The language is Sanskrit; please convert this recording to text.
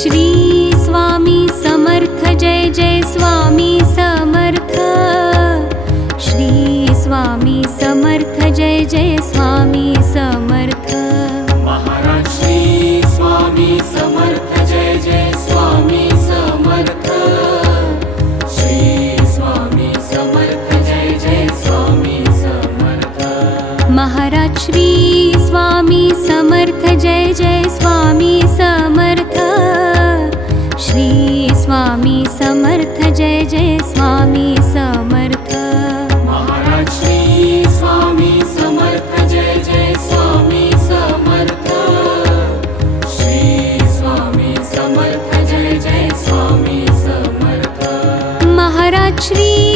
श्री स्वामी समर्थ जय जय स्वामी समर्थ। श्री स्वामी समर्थ जय जय स्वामी समर्थ। महाराज श्री स्वामी समर्थ जय जय स्वामी समर्थ। श्री स्वामी समर्थ जय जय स्वामी समर्थ। महाराज श्री स्वामी र्थ जय जय स्वामी समर्थ महाराज श्री स्वामी समर्थ जय जय स्वामी समर्थ। श्री स्वामी समर्थ जय जय स्वामी समर्थ। महाराज श्री